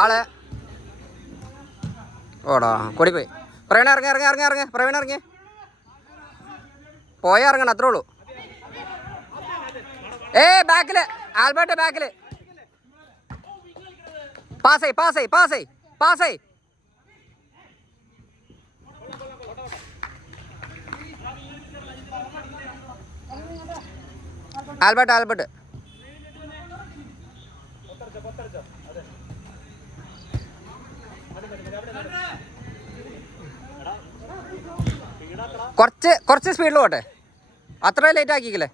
ആള് ഓടാ കൊടിപ്പോയി. പ്രവീണ ഇറങ്ങി ഇറങ്ങി ഇറങ്ങി ഇറങ്ങി പ്രവീണ ഇറങ്ങി പോയാ ഇറങ്ങണം, അത്രേ ഉള്ളൂ. ബാക്കില് ആൽബർട്ട് ബാക്കില്. Pass pass pass pass. Albert Albert കുറച്ച് സ്പീഡിൽ പോട്ടെ, അത്ര ലേറ്റ് ആക്കിക്കല്ലേ.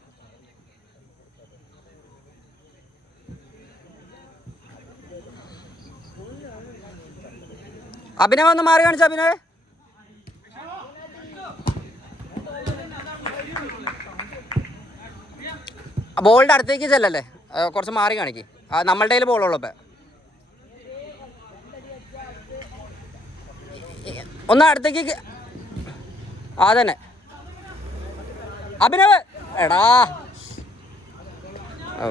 അഭിനവ് ഒന്ന് മാറി കാണിച്ച അഭിനവ്. ബോളിൻ്റെ അടുത്തേക്ക് ചെല്ലല്ലേ, കുറച്ച് മാറി കാണിക്ക്. നമ്മളുടെ കയ്യിൽ ബോളുള്ളൂ. ഇപ്പം ഒന്ന് അടുത്തേക്ക്. അതന്നെ അഭിനവ്. എടാ ഓ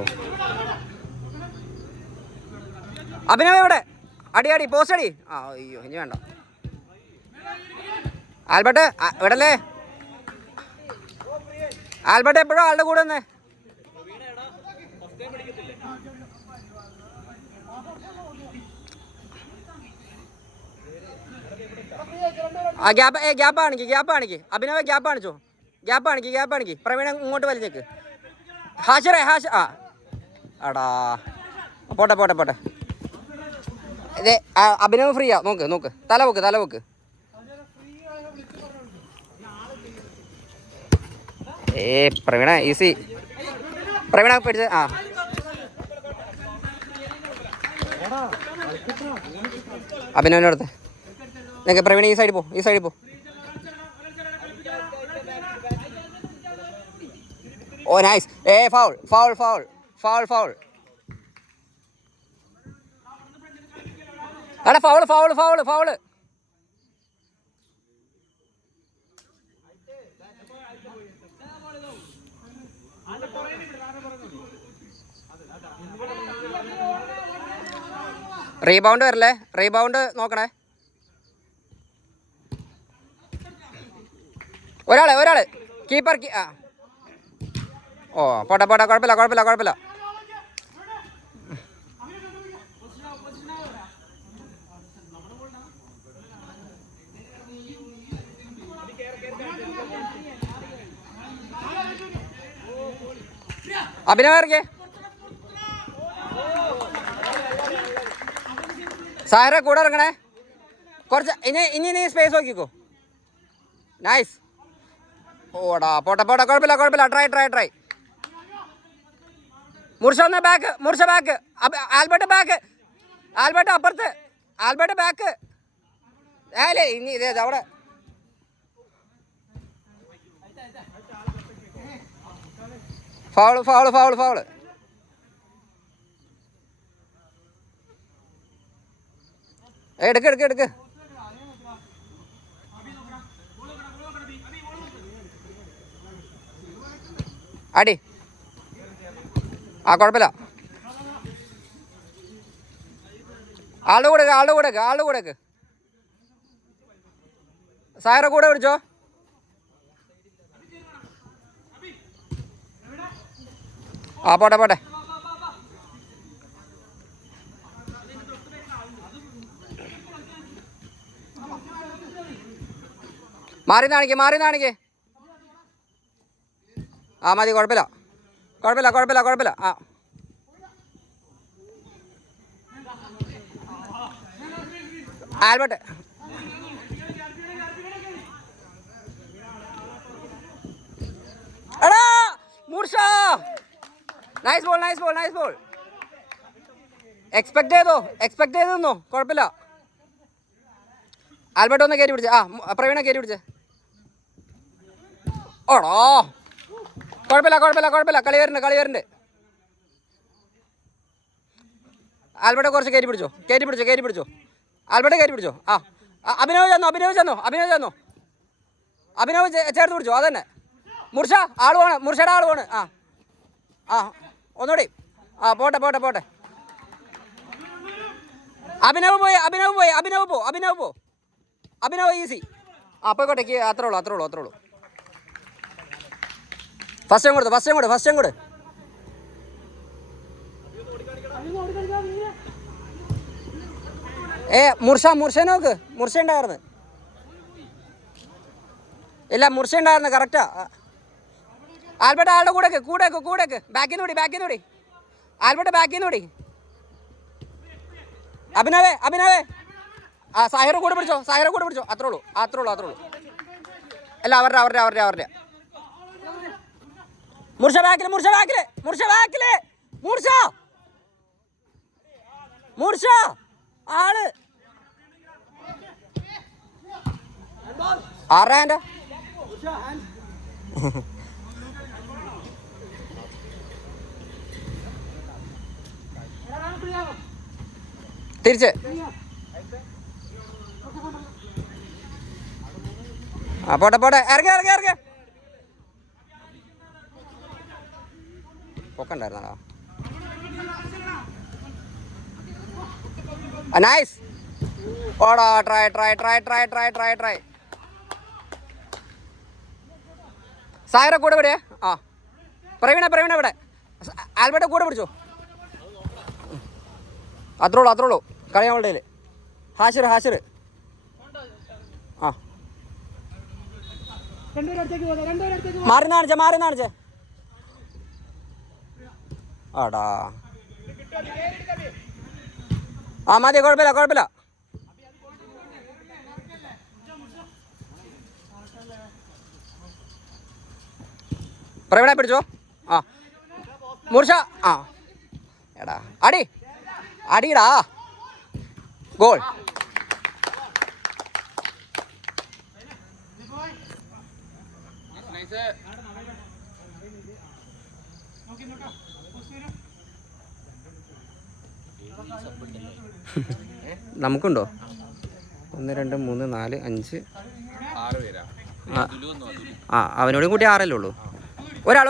അഭിനവ് ഇവിടെ അടി അടി പോസ്റ്റ് അടി. അയ്യോ ഇനി വേണ്ട. ആൽബർട്ട് ഇവിടല്ലേ. ആൽബർട്ട് എപ്പോഴും ആളുടെ കൂടെ വന്നേ. ഗ്യാപ്പ് കാണിക്ക് അഭിനവ്. ഗ്യാപ്പ് കാണിച്ചോ, ഗ്യാപ്പ് കാണിക്ക്. പ്രവീണ ഇങ്ങോട്ട് വലിച്ചേക്ക്. ഹാഷറേ എടാ പോട്ടെ. ഇതേ അഭിനവ് ഫ്രീയാ. നോക്ക് തല വെക്ക്. പ്രവീണ ഈസി. പ്രവീണ പിടിച്ച്. അഭിനവിൻ്റെ അടുത്ത് നിങ്ങൾക്ക്. പ്രവീണ ഈ സൈഡിൽ പോ. ഓ നൈസ്. ഫൗൾ. എടാ ഫൗള്. റീബൗണ്ട് വരല്ലേ, റീബൗണ്ട് നോക്കണേ. ഒരാള് കീപ്പർ. ഓ പോട്ടെ കുഴപ്പമില്ല. അഭിനവ് ഇറങ്ങിയേ. സായറ കൂടെ ഇറങ്ങണേ കുറച്ച്. ഇനി സ്പേസ് നോക്കിക്കോ. നൈസ്. ഓടാ പോട്ടെ കുഴപ്പമില്ല. ട്രൈ. മുർഷ ഒന്ന് ബാക്ക്. ആൽബർട്ട് അപ്പുറത്ത്. Albert back. ഇനി ഇതേ അവിടെ. ഫൗള്. എടുക്ക്. അടി. കുഴപ്പമില്ല. ആളുടെ കൂടെ. സായറ കൂടെ പിടിച്ചോ. പോട്ടെ. മാറി കാണിക്ക്. മതി. കുഴപ്പമില്ല. ആൽബർട്ട് എടാ മൂർഷ. Nice ball. എക്സ്പെക്ട് ചെയ്തോ. കുഴപ്പമില്ല. ആൽബർട്ട് ഒന്ന് കയറ്റി പിടിച്ചേ. പ്രവീണ കയറ്റി പിടിച്ചേ. ഓടോ കുഴപ്പമില്ല. കളി വരുന്നുണ്ട്. ആൽബർട്ട് കുറച്ച് കയറ്റി പിടിച്ചോ. ആൽബർട്ട് കയറ്റി പിടിച്ചോ. അഭിനവ് ചെന്നോ. അഭിനവ് ചേർത്ത് പിടിച്ചോ. അതന്നെ. മുർഷ മുർഷയുടെ ആൾ പോണ്. ഒന്നുകൂടി. പോട്ടെ. അഭിനവ് പോയി, അഭിനവ് പോയി, അഭിനവ് പോ, അഭിനവ് പോ, അഭിനവ് ഈസി. ആ പോയിക്കോട്ടേക്ക്. അത്രേ ഉള്ളൂ, അത്രേ ഉള്ളൂ, അത്രേ ഉള്ളൂ. ഫസ്റ്റ് കൊടുത്തു, ഫസ്റ്റ് കൂടെ, ഫസ്റ്റ് കൂടെ. മുർഷ നോക്ക്, മുർഷ ഉണ്ടായിരുന്നു. ഇല്ല, മുർഷ ഉണ്ടായിരുന്നു, കറക്റ്റാ. ആൽബർട്ട് ആളുടെ കൂടേക്ക് ബാക്കിൽ നിന്ന് ആൽബർട്ട് ബാക്കിൽ നിന്ന് അഭിനവേ ആ സാഹിറെ കൂടെ പിടിച്ചോ, അത്രേ ഉള്ളൂ. അല്ല അവരുടെ മുർഷ ആള് ആറാൻ്റെ തിരിച്ച് പോട്ടെ ഇറങ്ങ പൊക്കണ്ടായിരുന്നടാ. നൈസ്. ഓടാ ട്രൈ. സായറെ കൂടെ ഇവിടെ. ആ പ്രവീണ ഇവിടെ. ആൽബർട്ടെ കൂടെ പിടിച്ചോ. അത്രേ ഉള്ളൂ. കളി നമ്മളുടെ കയ്യിൽ. ഹാഷിർ ആ മാറി നാണിച്ചേ. ആടാ ആ മതി, കുഴപ്പമില്ല. പ്രവീണ പിടിച്ചോ. ആ മുർഷ. ആ എടാ അടിയിടാ. ഗോൾ. നമുക്കുണ്ടോ? 1 2 3 4 5 6 പേരാ. ആ അവനോടും കൂട്ടി 6 ഉള്ളൂ. ഒരാൾ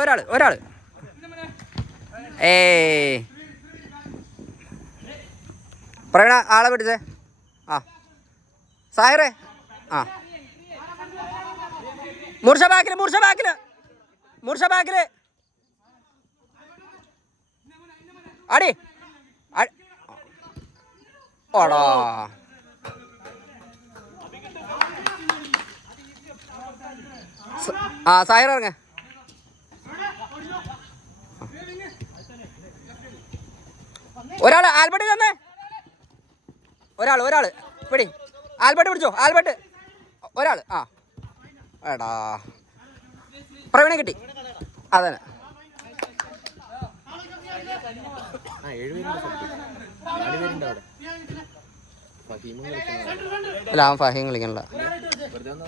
പ്രവീണ ആളെ പിടിച്ചേ. ആ സാഹിറെ. ആ മുർഷ ബാക്കില് അടി. ഓടാ ആ സാഹിർ ഇറങ്ങ. ഒരാൾ ആൽബർട്ട് തന്നെ. ഒരാൾ പിടി. ആൽബർട്ട് പിടിച്ചോ. ഒരാൾ. ആ എടാ പ്രവീണ കിട്ടി. അതന്നെ. അല്ല അവൻ ഫഹീം കളിക്കണില്ല,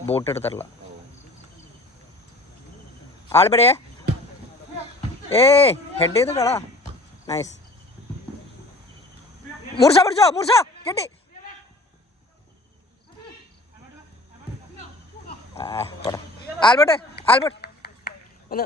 ബോട്ട് എടുത്തിട്ടില്ല. ആൾബടിയേ ഹെഡ് ചെയ്ത് കളാ. നൈസ്. മുർഷ കിട്ടി. ആൽബർട്ട് ഒന്ന്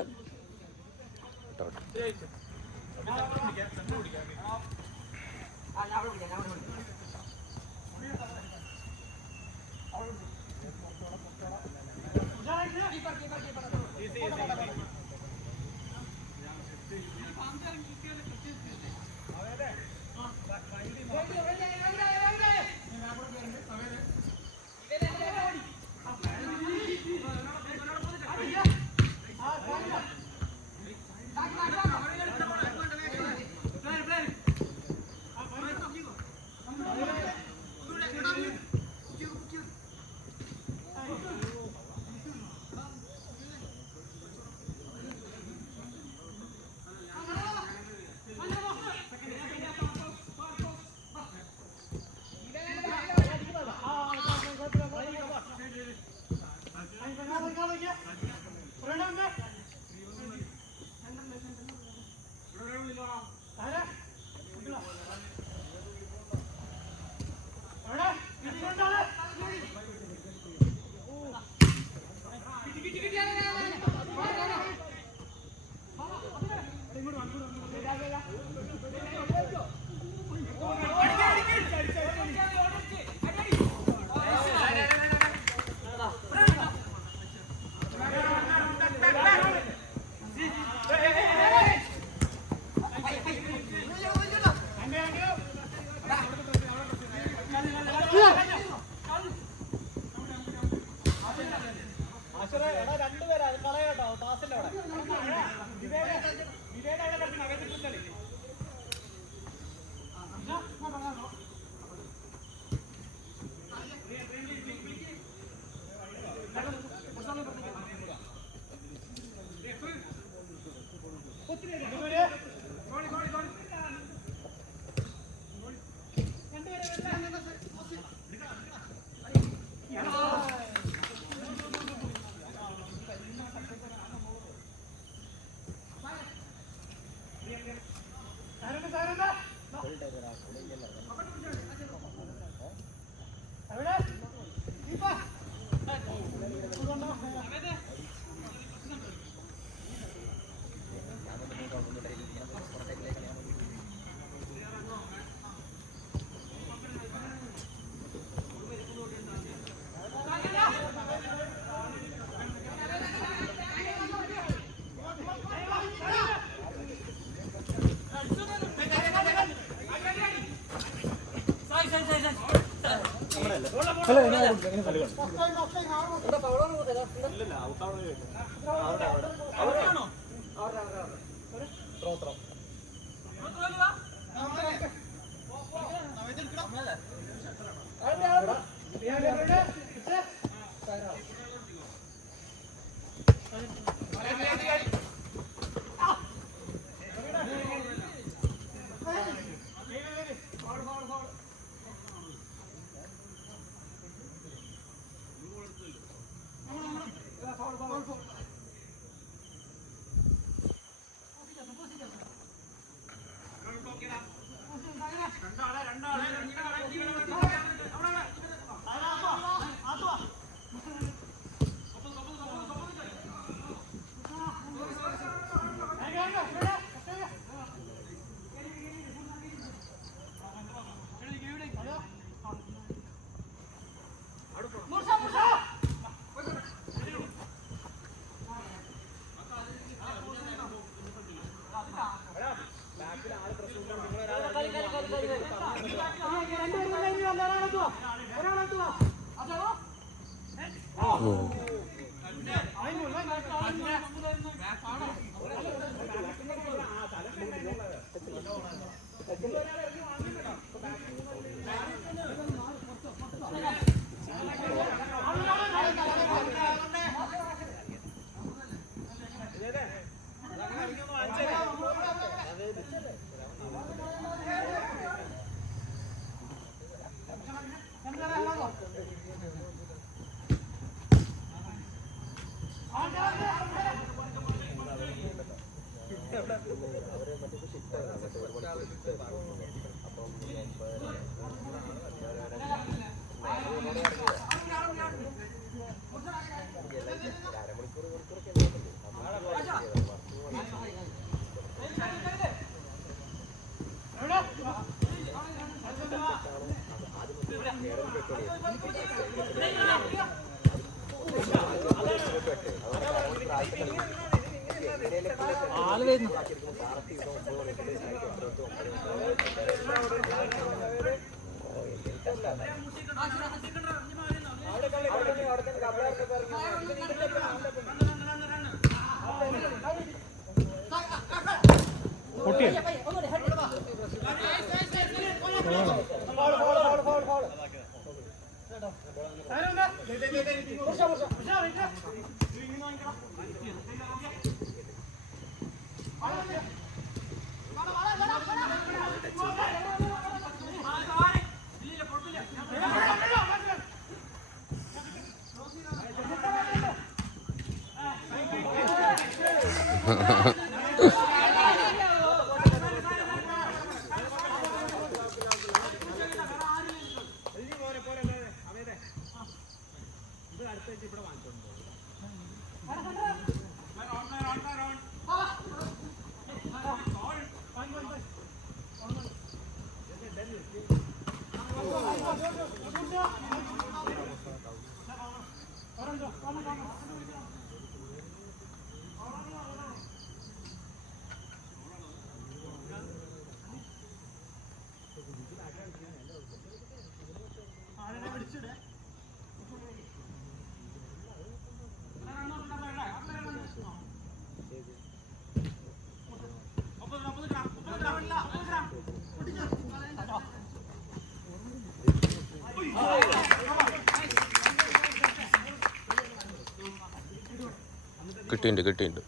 കിട്ടിയിട്ടുണ്ട്.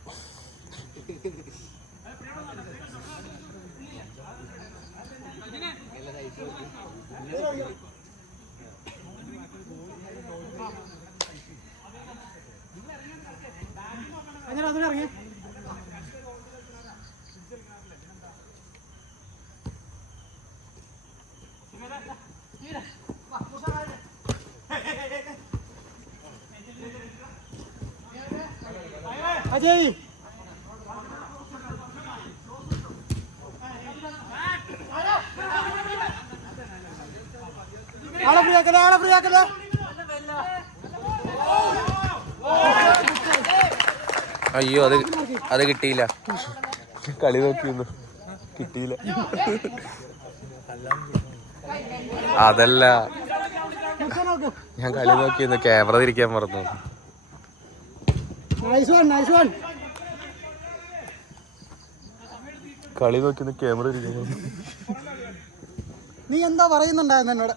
അജയ് ആളെ ഫ്രീ ആക്കല്ലേ അയ്യോ അത് കിട്ടിയില്ല. കളി നോക്കിയൊന്നും കിട്ടിയില്ല. അതല്ല ഞാൻ കളി നോക്കിയിരുന്നു, ക്യാമറ തിരിക്കാൻ മറന്നു. കളി നോക്കിന്ന് ക്യാമറ തിരിക്കാൻ. നീ എന്താ പറയുന്നുണ്ടായിരുന്നു എന്നോട്?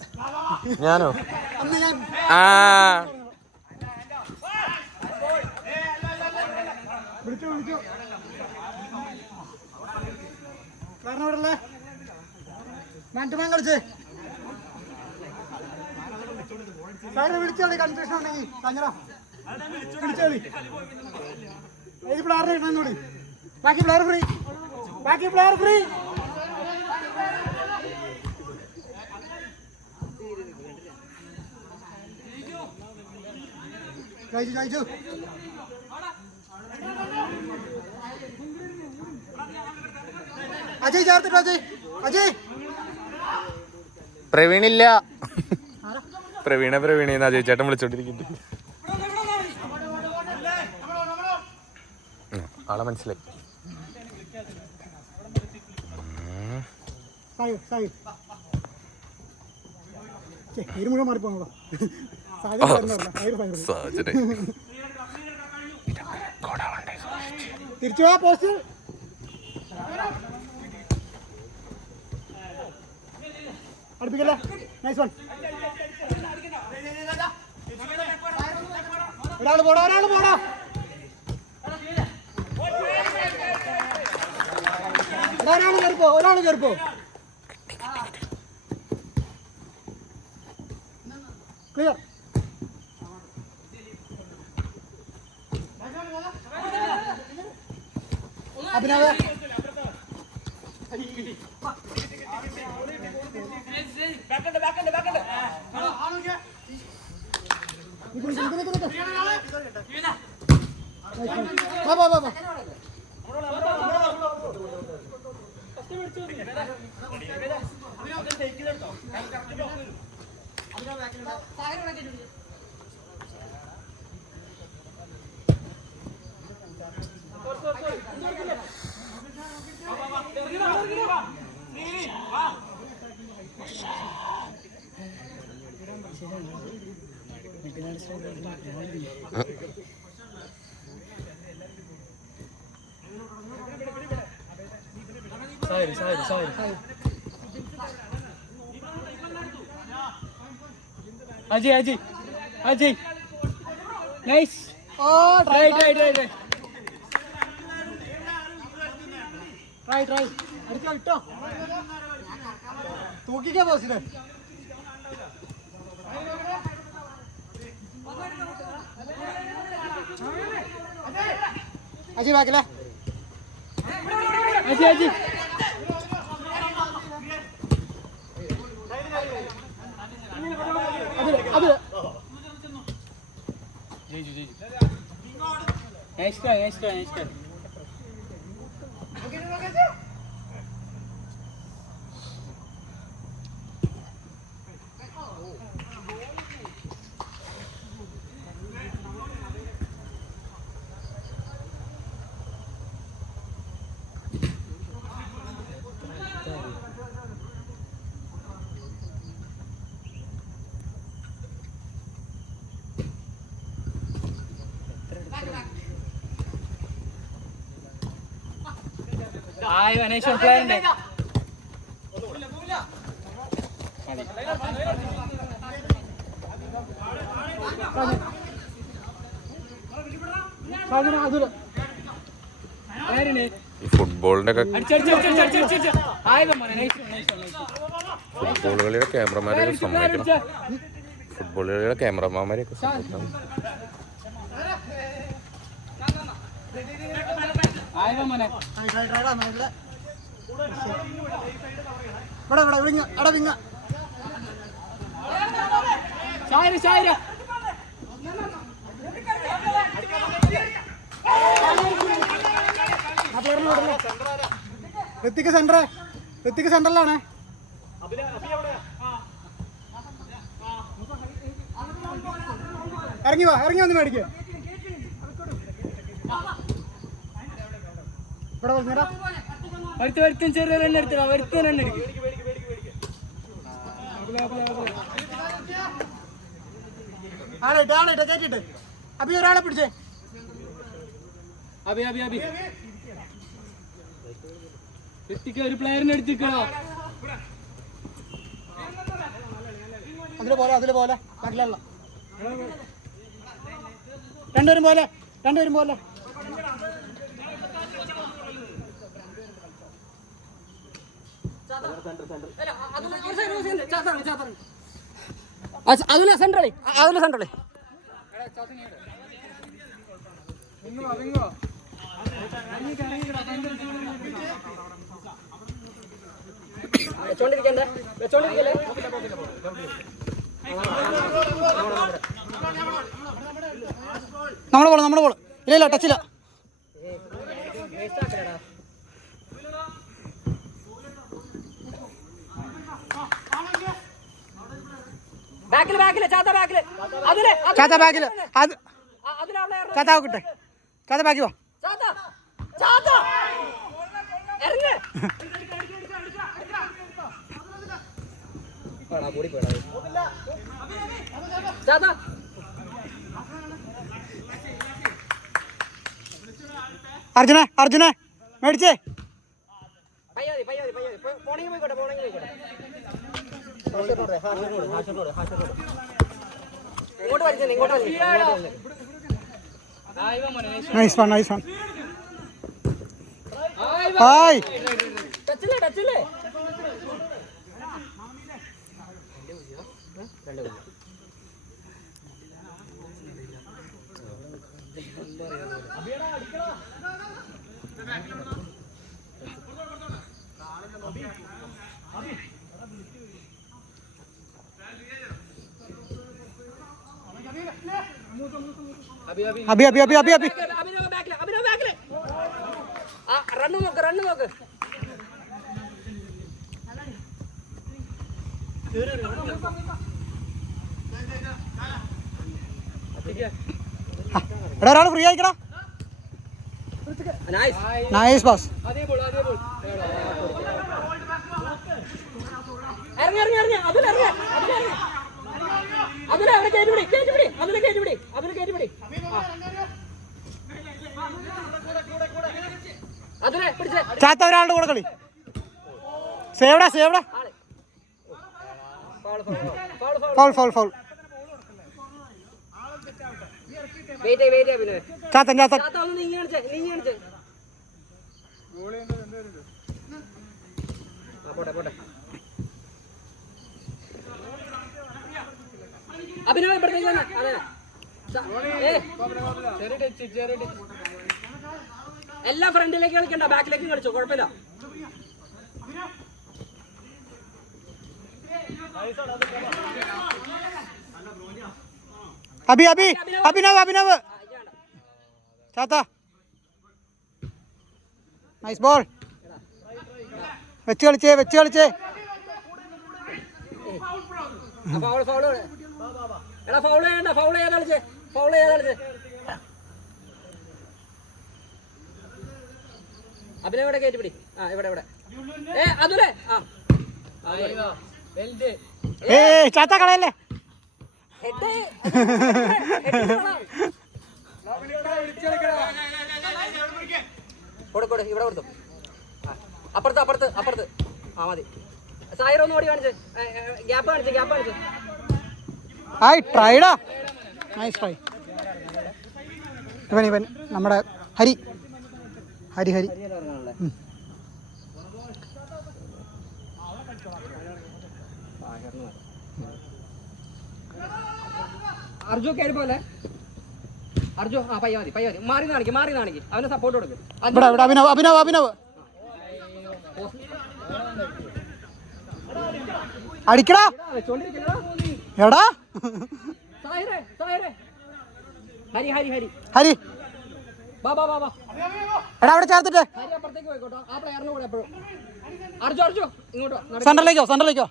ഞാനോ? അന്ന് ഞാൻ വിളിച്ചു കാരണം ഇവിടല്ലേ മാറ്റുമാൻ കളിച്ചേ സാറിനെ വിളിച്ചോളി. കൺഫ്യൂഷൻ ഉണ്ടെങ്കിൽ തങ്ങടാ വിളിച്ചോളി. ഏത് പ്ലെയറിനെ ഇടുന്നോടി? ബാക്കി പ്ലെയർ ഫ്രീ. കഴിച്ചു അജയ് ചേർത്തിട്ടോ? അജയ് പ്രവീണില്ല. പ്രവീണ അജയ് ചേട്ടൻ വിളിച്ചോണ്ടിരിക്കുന്നുണ്ട്. ആളെ മനസ്സിലായി. മുഴുവൻ മാറിപ്പോണോ? തിരിച്ചു പോവാ പോസ്റ്റ്. അടുപ്പിക്കല്ലേ? Nice one. ഒരാൾ പോടാ. ഒരാൾ കയറിപ്പോ. Clear. Abhinava Ajay. Nice. Oh, right. Right. അടുത്ത ഇട്ടോ. തൂക്കിക്കാ ബോസിനെ. അജയ് ബാക്കിലെ. അജയ്. അത് Nice try. Nice play. ഫുട്ബോളിന്റെ ഫുട്ബോളുകളിലെ ക്യാമറമാരെ സമ്മതിക്കണം. ഫുട്ബോളുകളിലെ ക്യാമറമാന്മാരെയൊക്കെ സമ്മതിക്കണം. ഋത്തിക്ക് സെന്ററിലാണ്. ഇറങ്ങി വന്ന് മേടിക്കുക. വരുത്തും ചെറിയ റൺ എടുത്തോ. വരുത്തും റൺ എടുക്കും. ആളെ കയറ്റിട്ട് അബി ഒരാളെ പിടിച്ചേ അബി എത്തിക്ക ഒരു പ്ലെയറിനെ എടുത്തിക്കണോ അതിലെ പോലെ ബാക്കിലല്ല രണ്ടുപേരും പോലെ അതിലെ സെൻട്രളി വെച്ചോണ്ടിരിക്കല്ലേ നമ്മളെ ബോള് ഇല്ല ടച്ചില്ല ചാത്ത ബാക്കില് അത് ചാത്ത കിട്ടെ ചാത്ത ബാക്കി വാ അർജുനെ മേടിച്ചേ nice one hi Abi run നോക്ക് എടാ ഒരാൾ ഫ്രീ ആയിക്കടാ നൈസ് പാസ് ചാത്ത ഒരാളുടെ കൂടെ കളി സേവടാ ഫൗൾ ചാത്ത അഭിനവ് എല്ലാം ഫ്രണ്ടിലേക്ക് കളിക്കണ്ട ബാക്കിലേക്ക് കളിച്ചോ കുഴപ്പമില്ല അഭിനവ് ചാത്ത നൈസ് ബോൾ വെച്ച് കളിച്ചേ അഭിനവിടെ കയറ്റിപ്പിടി ഇവിടെ അതുലേ ചാത്ത കളയല്ലേ കൊടു ഇവിടെ കൊടുത്തു അപ്പുറത്ത് മതി സായിർ ഒന്ന് ഓടി കാണിച്ച് ഗ്യാപ്പ് കാണിച്ച് ഹായ് ട്രൈഡാ നൈസ് ട്രൈ ഇവൻ നമ്മുടെ ഹരി അർജു കയറി പോലെ അർജു പയ്യ മതി മാറി കാണിക്ക് അവന് സപ്പോർട്ട് കൊടുക്ക് അഭിനവ് അടിക്കടാ എടാ ഹരി എടാ അവിടെ ചേർത്തിട്ട് സെന്ററിലേക്കോ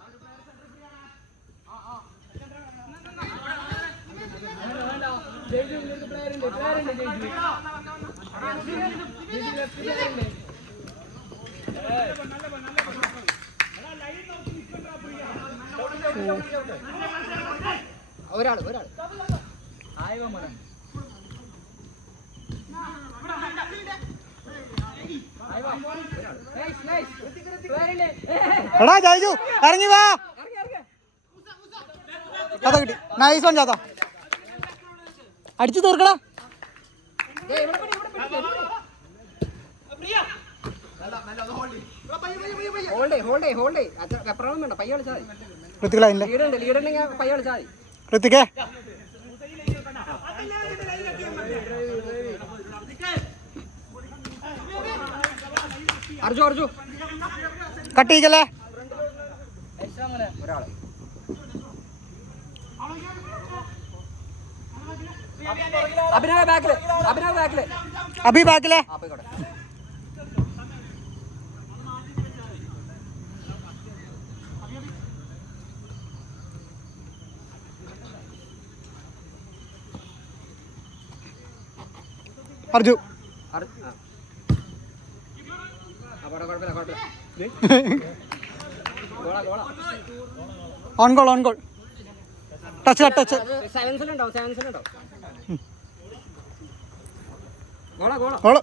ഒരാള് എടാ ജയിച്ചു ഇറങ്ങി വാ. ചാത്ത കിട്ടി. Nice one Chatha. അടിച്ചു തീർക്കടാ. ഋത്തിക്കേ അർജു അർജു കട്ടിക്കല്ലേ. അഭിനവ് ബാക്കില്, അഭിനവ് ബാക്കില്, അഭി ബാക്കിലെ. Arju on goal, on goal. Touch touch. Goal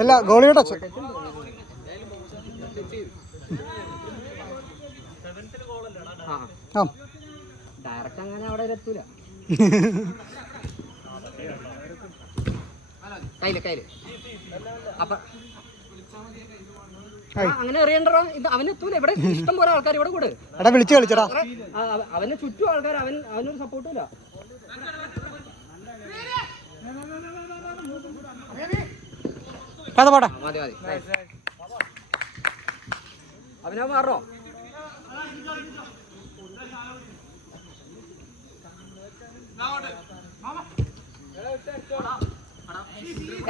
അല്ല, ഗോളിയുടെ ടച്ച്. ഡയറക്റ്റ് അങ്ങനെ അവിടെ എത്തൂല. കയ്യില് കയ്യില് അപ്പൊ അങ്ങനെ അറിയണ്ടോ? ഇത് അവനെത്തൂല. ഇവിടെ ഇഷ്ടം പോലെ ആൾക്കാർ ഇവിടെ കൂടെ. എടാ വിളിച്ചു കളിച്ചടാ. അവനെ ചുറ്റും ആൾക്കാർ, അവനൊരു സപ്പോർട്ടില്ല. കഥ പോട്ടെ. മതി മതി. അവനോ മാറോ?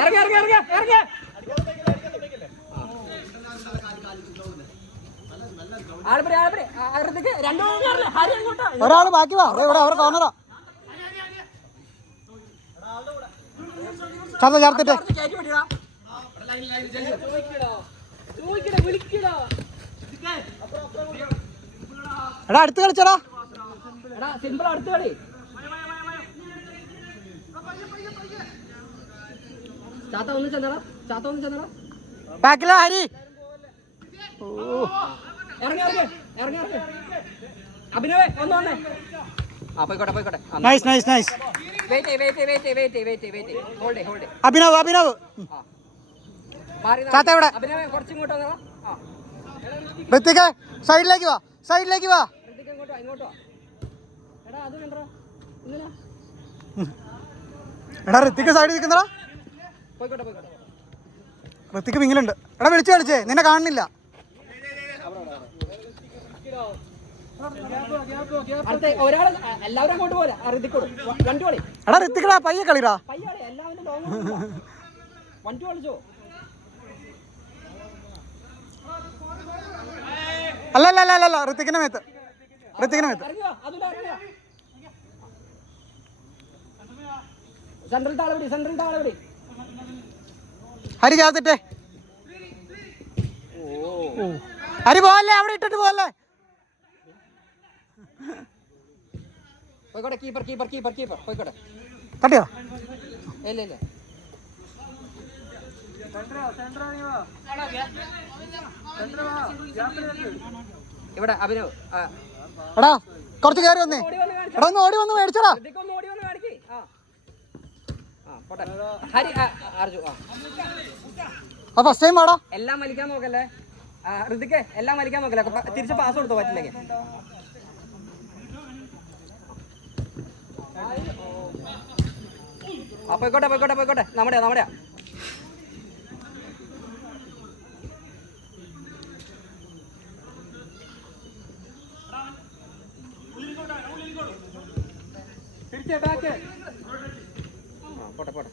ഇറങ്ങി ഇറങ്ങി ഇറങ്ങി ഇറങ്ങി. ഒരാള് ബാക്കി വാ. ഇവിടെ അവരെ കോർണറാ. ചാത്ത ചേർത്തിട്ട്. എടാ അടുത്ത് കളിച്ചടാ. സിമ്പിൾ അടുത്ത് കളി. ചാത്ത ഒന്ന് ചെന്നടാ, ചാത്ത ഒന്ന് ചെന്നടാ. ബാക്കിലാ ഹരി. ഇറങ്ങി ഇറങ്ങി ഇറങ്ങി ഇറങ്ങി. അഭിനവേ ഒന്ന് വന്നേ. ആ പോയിക്കോട്ടെ പോയിക്കോട്ടെ. Nice nice nice. Wait wait wait wait wait wait. Hold hold. Abhinav Abhinav. Chatha എവിടെ? അഭിനവേ കുറച്ച് ഇങ്ങോട്ട് വന്നടാ. ആ ഋത്തിക് സൈഡിലേക്ക് വാ, സൈഡിലേക്ക് വാ. ഋത്തിക് ഇങ്ങോട്ട് വാ, ഇങ്ങോട്ട് വാ. എടാ അത് കണ്ടോ ഇന്നലെ. എടാ ഋത്തിക് സൈഡിൽ നിൽക്കുന്നടാ. പോയിക്കോട്ടെ പോയിക്കോട്ടെ. ഋത്തിക് പിങ്ങിലുണ്ട്. എടാ വിളിച്ചു കളിച്ചേ, നിന്നെ കാണുന്നില്ല. ഒരാള് എല്ലാവരും അങ്ങോട്ട് പോലെ. വണ്ടി കളി. എടാ ഋത്തിക്കടാ പയ്യെ കളിടാ. പയ്യാളി എല്ലാവരും വണ്ടി കളിച്ചോ. അല്ല അല്ല അല്ല അല്ല ഋത്തിക്കിന്റെ മേത്ത്, ഋത്തിക്കിന്റെ മേത്ത്. സെൻട്രൽ താളവിടി, സെൻട്രൽ താളവിടി. ഹരി ചേർത്തിട്ടേ. ഹരി പോവല്ലേ, അവിടെ ഇട്ടിട്ട് പോവല്ലേ. പോയിക്കോട്ടെ. കീപ്പർ കീപ്പർ കീപ്പർ കീപ്പർ പോയിക്കോട്ടെ. തട്ടിയോ? ഇല്ല ഇല്ല. ഇവിടെ അഭിനവ്. എടാ കുറച്ച് കയറി വന്നേ. എടാ ഒന്ന് ഓടി വന്ന് മേടിച്ചടാ. ആ ഫസ്റ്റ് ടൈം വാടാ. എല്ലാം വലിക്കാൻ നോക്കല്ലേ ഋതികെ, എല്ലാം വലിക്കാൻ നോക്കല്ലേ. തിരിച്ച് പാസ് കൊടുത്തോ പറ്റില്ലെങ്കിൽ. ആ പോയിക്കോട്ടെ പോയിക്കോട്ടെ പോയിക്കോട്ടെ. നമ്മുടെയാ നമ്മുടെയാ. പോട്ടെ പോട്ടെ.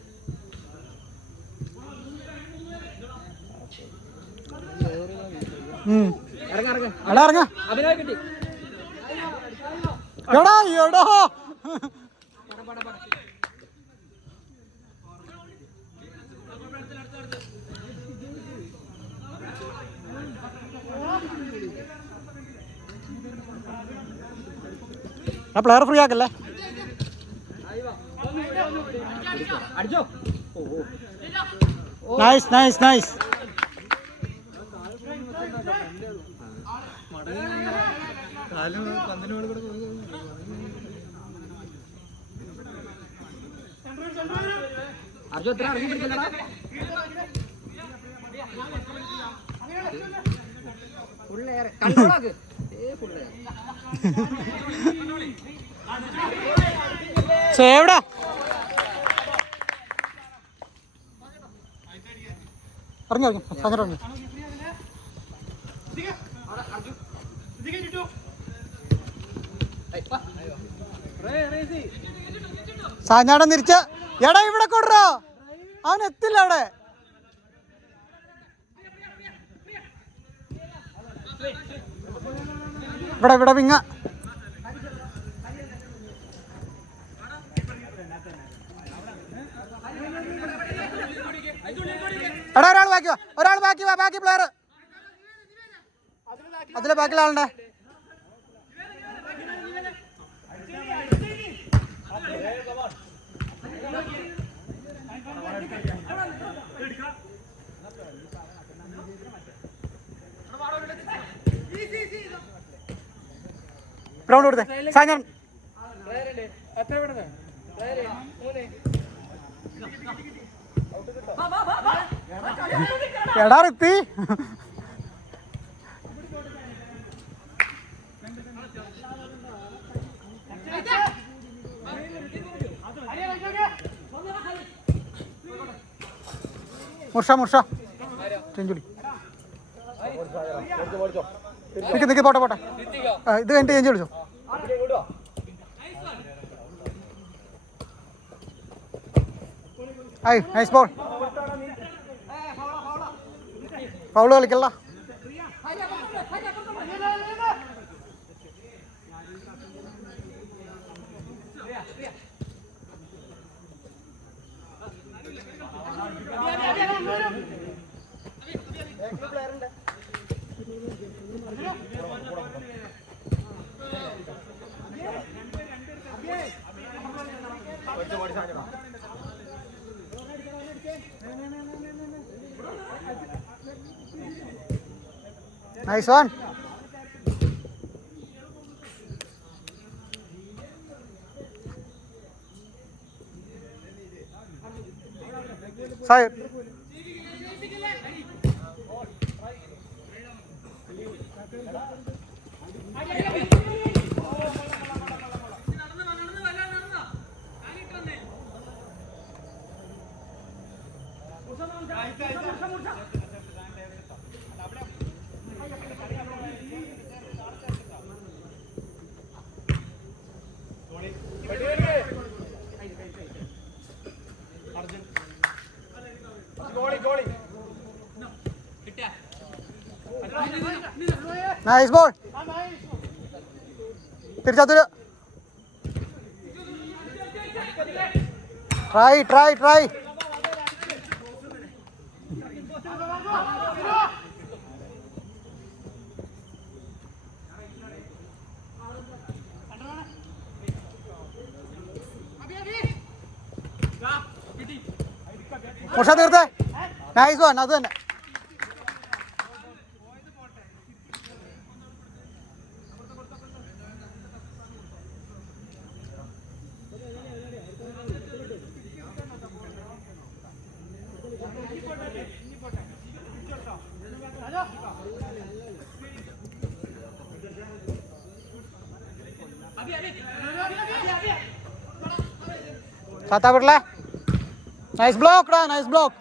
ഇറങ്ങ ഇറങ്ങ. എടാ ഇറങ്ങ. അഭിനവ് കിട്ടി. എടാ എടാ പ്ലെയർ ഫ്രീ ആക്കല്ലേ. Nice nice nice. അർജു എത്ര ഇറങ്ങി പിടിക്കലടാ. എവിടാ ഇറങ്ങി ഇറങ്ങി സാഞ്ഞാട ഇറങ്ങി. സാഞ്ഞാടൻ തിരിച്ച് എടാ ഇവിടെ കൊടുറോ, അവൻ എത്തില്ല അവിടെ. ഇവിടെ ഇവിടെ വിങ്ങ. എടാ ഒരാൾ ബാക്കി വാ, ഒരാൾ ബാക്കി വാ, ബാക്കി പ്ലെയർ അതിലെ ബാക്കിയുള്ള ആളുടെ. ഗ്രൗണ്ട് കൊടുത്തേ സാഞ്ഞാൻ. എടാ റിത്തി മുർഷ മുർഷ ചെഞ്ചുടി നിക്ക് നിക്ക് പോട്ടെ പോട്ടെ. ഇത് കഴിഞ്ഞിട്ട് ചെഞ്ചു വിളിച്ചോ. Hi nice ball. ഫൗള് കളിക്കല്ല. Nice one. Side. Nice ball. തിരിച്ചാത്തൂര്. Try, try, try. മുർഷ തീർത്തേ. Nice one. അത് തന്നെ. സാത്താ വിടലേ. നൈസ് ബ്ലോക്ക് ഡാ, നൈസ് ബ്ലോക്ക്.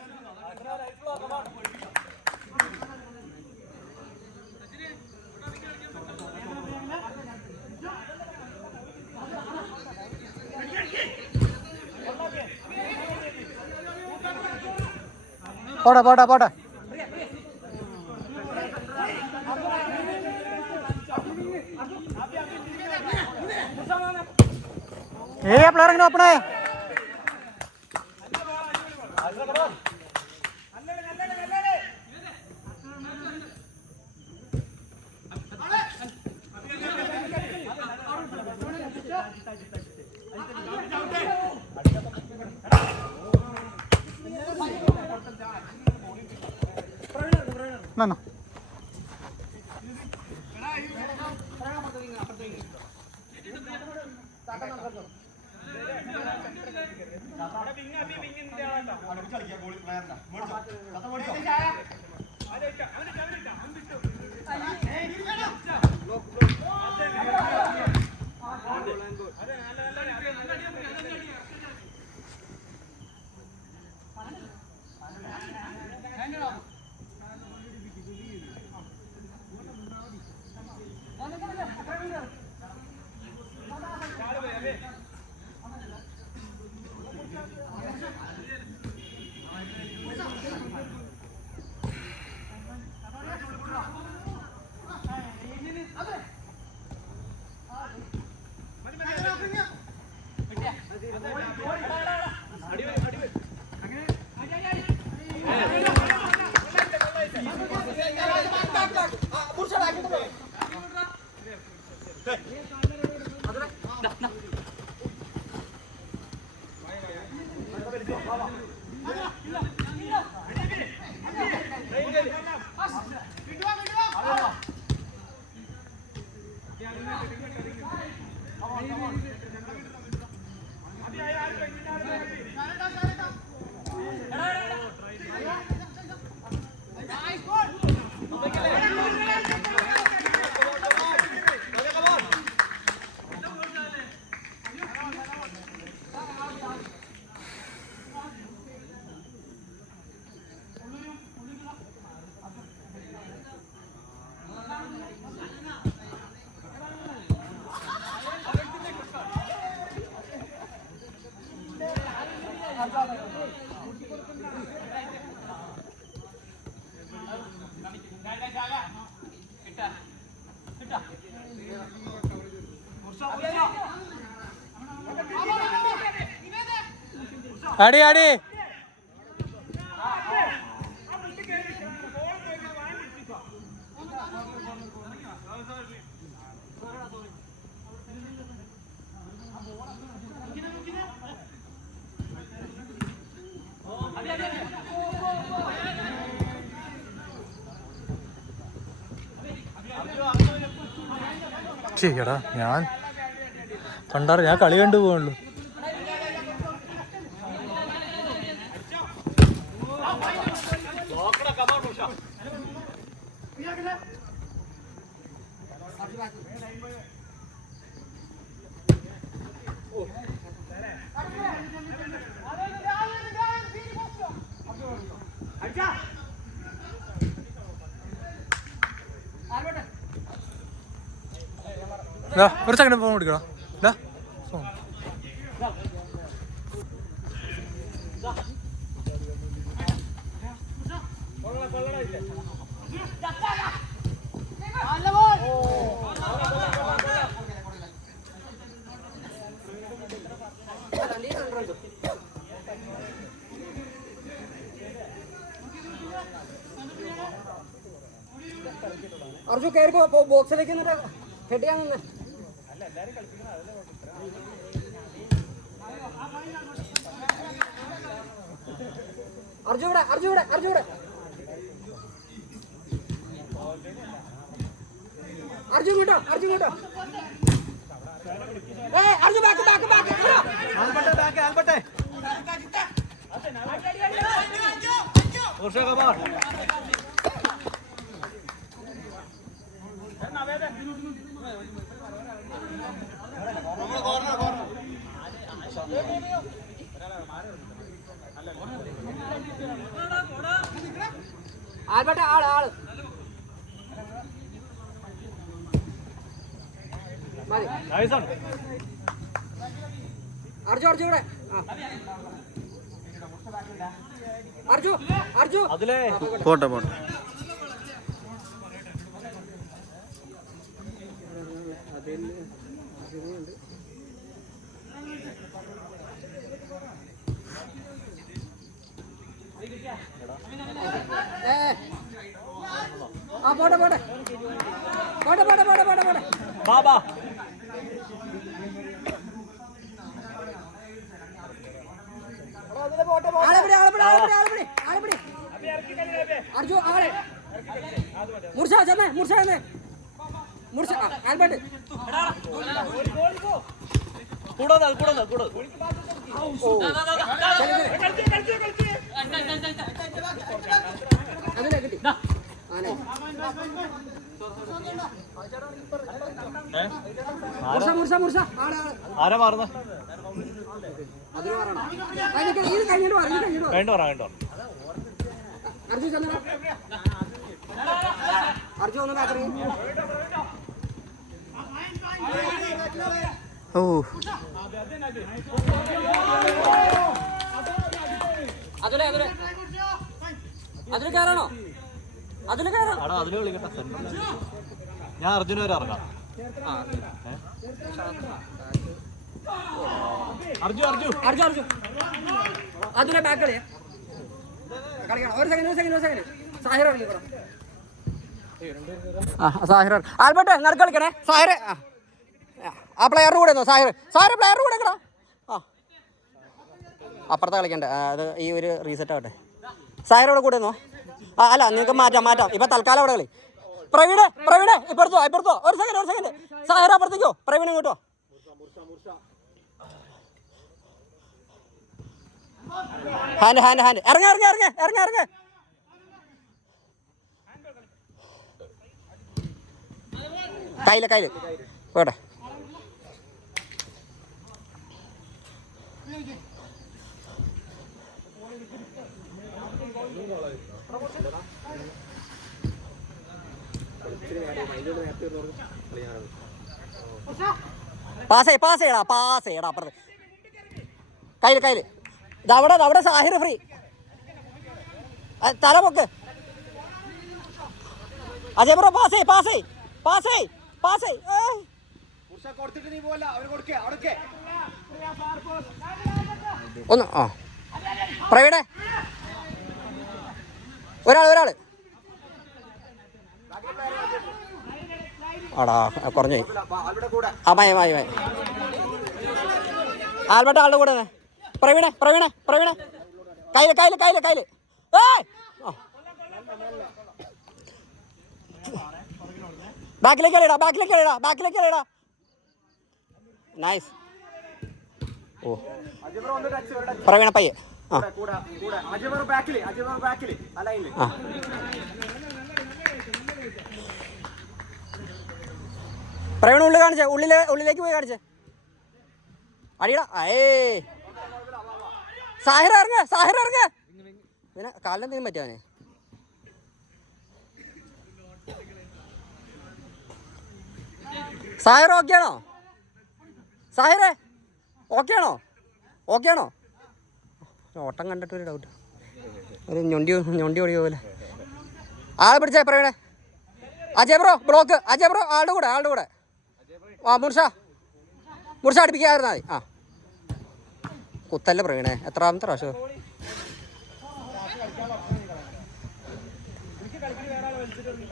പോട്ടെ പോട്ടെ പോട്ടെ. പ്ലെയർ എങ്ങനെ ഓപ്പണേ. എന്നാ അടി അടി ചെയ്യടാ ഞാൻ കണ്ടാറ് ഞാൻ കളി കണ്ടു പോകണല്ലോ. ഒരു സെക്കൻഡ് ഫോൺ എടുക്കണം. അർജു കയറി ബോക്സിലേക്ക് ഹെഡ് ചെയ്യാൻ നിന്ന്. അർജു ഇവിടെ അർജു ഇവിടെ അർജു ഇവിടെ അർജു ഇങ്ങോട്ടോ അർജു ഇങ്ങോട്ടോ. അർജു ബാക്ക് ബാക്ക് ബാക്ക് ആൽബട്ടെ ആൽബട്ടെ ആള് ആള് മതി. അർജു അർജു ഇവിടെ അർജു അർജു പോട്ടെ പോട്ടെ. ആ പോട്ടെ പോട്ടെ പോട്ടെ പോട്ടെ പോട്ടെ പോട്ടെ പോട്ടെ ബാബാ. അർജു ആളെ മുർഷ ചെന്നേ മുർഷ ചെന്നേ മുർഷ ആൽബർട്ട് അതിനെ കിട്ടി മുർഷ മുർഷ ആരാ മാറുന്ന അതിന് പറയണം ഇത് കഴിഞ്ഞിട്ട് വേണ്ട വേണ്ട അർജുൻ ചെന്ന അർജുൻ ഒന്ന് ബാക്കറി ഓ അതിലെ കയറാണോ അതില് കയറാം അതില് വിളിക്കട്ടെ ഞാൻ അർജുന വരെ ഇറങ്ങാം അർജു അർജു അർജുൻ അർജുൻ അതിലെ ബാക്ക് കളിയാ കളിക്കണം ഒരു സെക്കൻഡ് സാഹിർ കളിക്കണം സാഹിർ ആൽബർട്ട് നടക്ക് കളിക്കണേ സാഹിർ ആ പ്ലെയറിന് കൂടെ സാഹിർ പ്ലെയറിന് കൂടെ കളാ ആ അപ്പുറത്ത് കളിക്കണ്ടേ അത് ഈ ഒരു റീസെറ്റ് ആവട്ടെ സാഹിറോടെ കൂടെ ഒന്നോ അല്ല നിങ്ങൾക്ക് മാറ്റാം ഇപ്പൊ തൽക്കാലം അവിടെ കളി പ്രവീണ് ഇപ്പുറത്തോ ഒരു സെക്കൻഡ് സാഹിർ അപ്പുറത്തേക്കോ പ്രവീൺ ഇങ്ങോട്ടോ ഹാൻഡ് ഇറങ്ങ കയ്യില് പോട്ടെ പാസ് ചെയ്യടാ അപ്പുറത്ത് കയ്യില് അവിടെ സാഹിർ ഫ്രീ തല പൊക്ക് അജയ് ബ്രോ പാസ് ഒന്ന് ആ പ്രവീണേ ഒരാള് ആടാ കുറഞ്ഞു ആ മായ ആൽബർട്ട് ആളുടെ കൂടെ പ്രവീണേ കയ്യില് ബാക്കിലേക്ക് കളിടാ നൈസ് ഓ പ്രവീണ പയ്യെ ആ പ്രവീണ ഉള്ളിൽ കാണിച്ചേ ഉള്ളിലേക്ക് പോയി കാണിച്ചേ അടിയടാ സാഹിർ ഇറങ്ങ പിന്നെ കാലിനെന്തെങ്കിലും പറ്റിയവനെ സാഹിർ ഓക്കെയാണോ സാഹിറേ ഓക്കെയാണോ ഓട്ടം കണ്ടിട്ടൊരു ഡൗട്ട് ഒരു ഞൊണ്ടി ഓടിയോ പോലെ ആളെ പിടിച്ചേ പ്രവീണേ അജയ് ബ്രോ ബ്ലോക്ക് ആളുടെ കൂടെ ആ മുർഷ അടുപ്പിക്കാതിരുന്നാൽ മതി ആ കുത്തല്ലേ പ്രവീണേ എത്രാമത്തെ പ്രാവശ്യം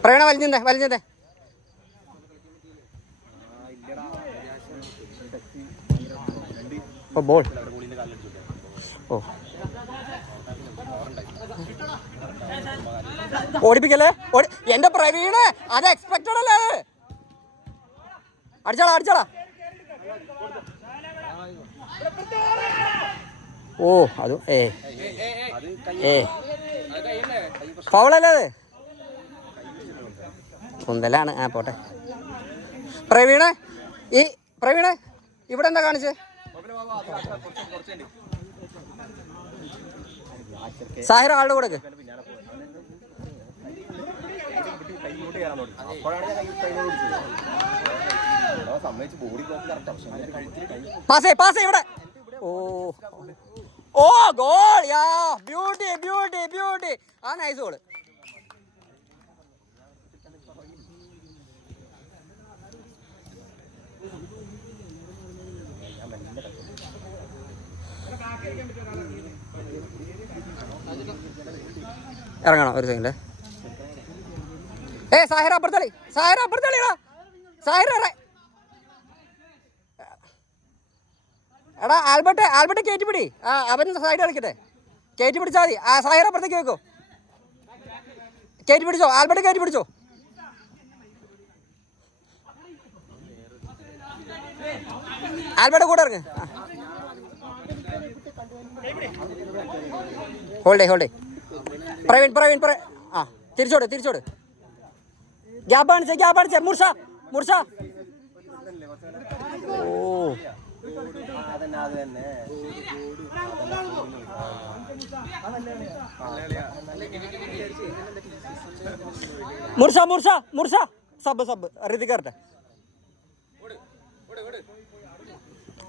പ്രവീണ വലിഞ്ഞേ ഓ ബോൾ ഓ ഓടിപ്പിക്കല്ലേ എന്റെ പ്രവീണ് അത് എക്സ്പെക്റ്റഡ് അല്ലേ അത് അടിച്ചാളാ ഓ അത് ഫൗളല്ലേ അത് കുന്തലാണ് ആ പോട്ടെ പ്രവീണ് ഇവിടെ എന്താ കാണിച്ചേ സാഹിർ ആളുടെ കൂടെ പാസ് ഇവിടെ ഓ ഗോൾ യാ ബ്യൂട്ടി ആ നൈസ് ഗോൾ ഇറങ്ങണം ഒരു സെക്കൻഡ് സാഹിർ അപ്പുറത്തളിടാ സാഹിർ എടാ ആൽബർട്ട് കയറ്റി പിടി അവൻ സൈഡ് കളിക്കട്ടെ കയറ്റി പിടിച്ചാൽ മതി സാഹിർ അപ്പുറത്തേക്ക് വെക്കോ കയറ്റി പിടിച്ചോ ആൽബർട്ട് കയറ്റി പിടിച്ചോ ആൽബർട്ട് കൂടെ ഇറങ്ങ്. ഹോൾഡേ പ്രവീൺ ആ തിരിച്ചോട് ഗ്യാപ്പ് കാണിച്ചേ മുർഷ ഓ മുർഷ സബ് ഋതിക് കറട്ടെ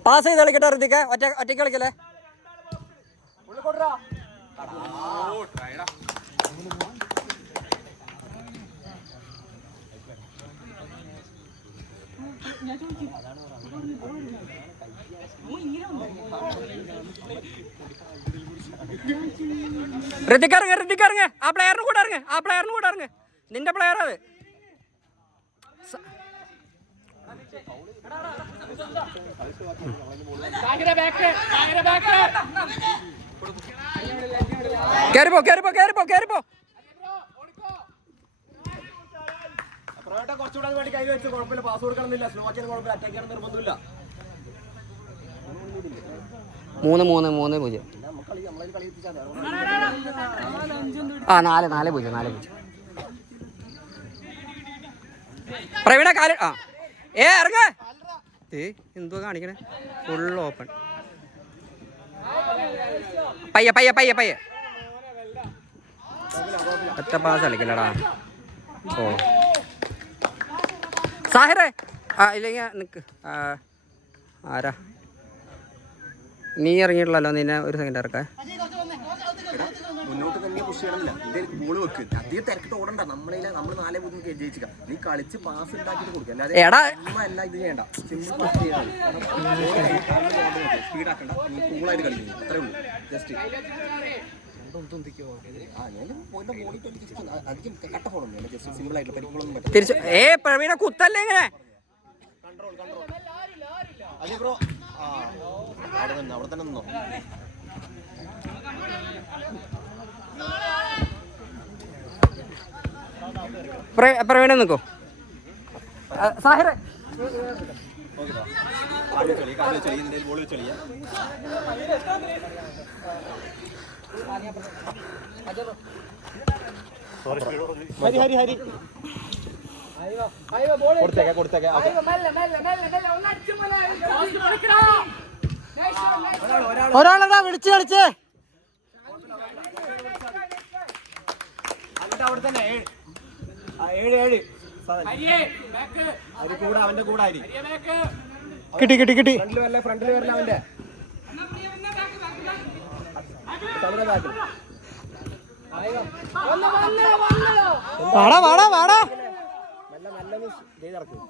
പാസ് ചെയ്ത് കളിക്കട്ടെ ഋതിക്ക് ഒറ്റയ്ക്ക് കളിക്കല്ലേ. ഋതിക് ഇറങ്ങ് ആ പ്ലെയറിന് കൂടെ ഇറങ്ങ് നിന്റെ പ്ലെയർ അത്. കേറിപ്പോ കുറച്ചുകൂടെ വേണ്ടി കൈ വെച്ച് കുഴപ്പമില്ല. പാസ് കൊടുക്കണമെന്നില്ല, സ്ലോ ആക്കിയാലും കുഴപ്പമില്ല, അറ്റാക്ക് ചെയ്യണം നിർബന്ധമില്ല. 3-0. ആ 4-0. പ്രവീണ കാല് ആ ഇറങ്ങ എന്തോ കാണിക്കണേ. Full open. പയ്യെ ഒറ്റ പാസ് കളിക്കില്ലടാ. ഓ സാഹിറേ ഇല്ലെങ്കിൽ നിക്ക്. ആരാ നീ ഇറങ്ങിയിട്ടില്ലല്ലോ, നിന്നെ ഒരു സെക്കൻഡ് ഇറക്കാം. മുന്നോട്ട് തന്നെ പുഷ് ചെയ്യണമെന്നില്ല. എന്തായാലും ബോൾ വെക്ക്, അധികം തിരക്കിട്ട് ഓടണ്ട. നമ്മൾ 4-0 ജയിച്ചിക്കാം. നീ കളിച്ച് പാസ് ഉണ്ടാക്കിട്ട് കൊടുക്കുക, അല്ലാതെ അല്ല ഇത് ചെയ്യണ്ട. സിമ്പിൾ പാസ് ചെയ്യണം, സ്പീഡ് ആക്കണ്ട. നീ കൂളായിട്ട് കളിക്കുന്നു, അത്രേ ഉള്ളൂ. ജസ്റ്റ് അധികം കട്ട ഫോണൊന്നും ജസ്റ്റ് സിമ്പിൾ ആയിട്ടുള്ള പരിക്കുകളൊന്നും പറ്റില്ല. പ്രവീണ കുത്തല്ലേ ഇങ്ങനെ. അതെ ബ്രോ, അവിടെ തന്നെ നിന്നോ. പ്രവീണ നിൽക്കോ സാഹിറേ. ഹരി കൊടുത്തേക്കെ. ഒരാളെടാ വിളിച്ച് കളിച്ചേ. അവിടെ തന്നെ 7 അവന്റെ കൂടെ അരി കിട്ടി. ഫ്രണ്ടിൽ വരില്ല അവന്റെ. വാടാ നല്ല ചെയ്തിറക്കും.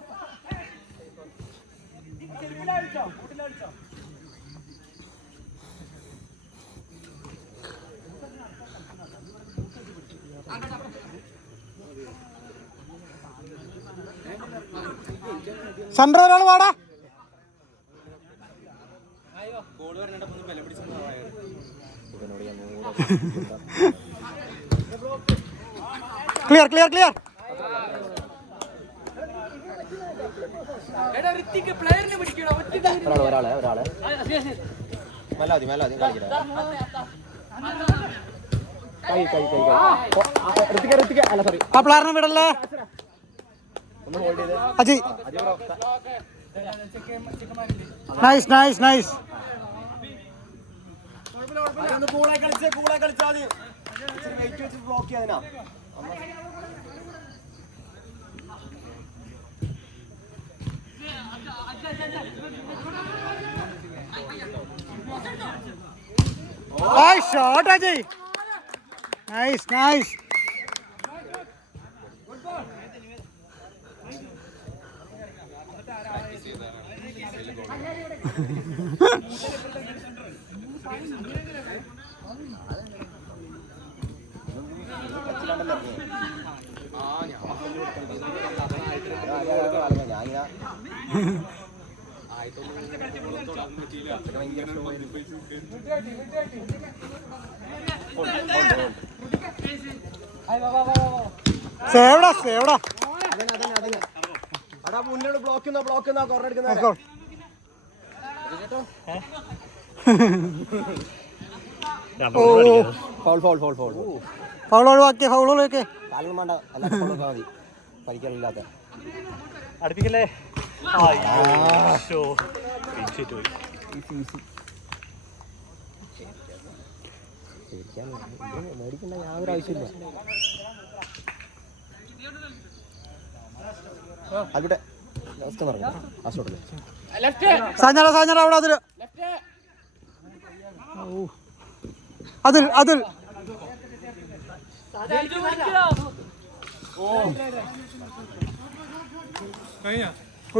സെൻട്രൽ ഒരാൾ വാടാ. ക്ലിയർ. ഒരാളെ മല്ലാതി കളിക്കട്ടെ. അല്ല സോറി, ആ പ്ലെയറിനെ വിടല്ലേ. ഒന്ന് ഹോൾഡ് ചെയ്ത് അജയ്. നൈസ്. കൂളായി കളിച്ചാൽ മതി. വെയിറ്റ് വെച്ച് ബ്ലോക്ക് ചെയ്യാതിനാ. ഷോട്ട് അജയ്. നൈസ്. സേവടാ. മുന്നോട്ട് block block oh foul foul foul foul foul ഒഴിവാക്കിയ ഫൗൾ ഒഴിവാക്കിയ കാലൊന്നും വേണ്ട അല്ലാതെ ഫൗൾ മതി പരിക്കലില്ലാത്ത അടുപ്പിക്കല്ലേ മേടിക്കേണ്ട യാതൊരു ആവശ്യമില്ല. അവിടെ ലാസ്റ്റ് പറഞ്ഞു കാസർഗോഡ് സാഞ്ഞറ അവിടെ അതിൽ കഴിഞ്ഞ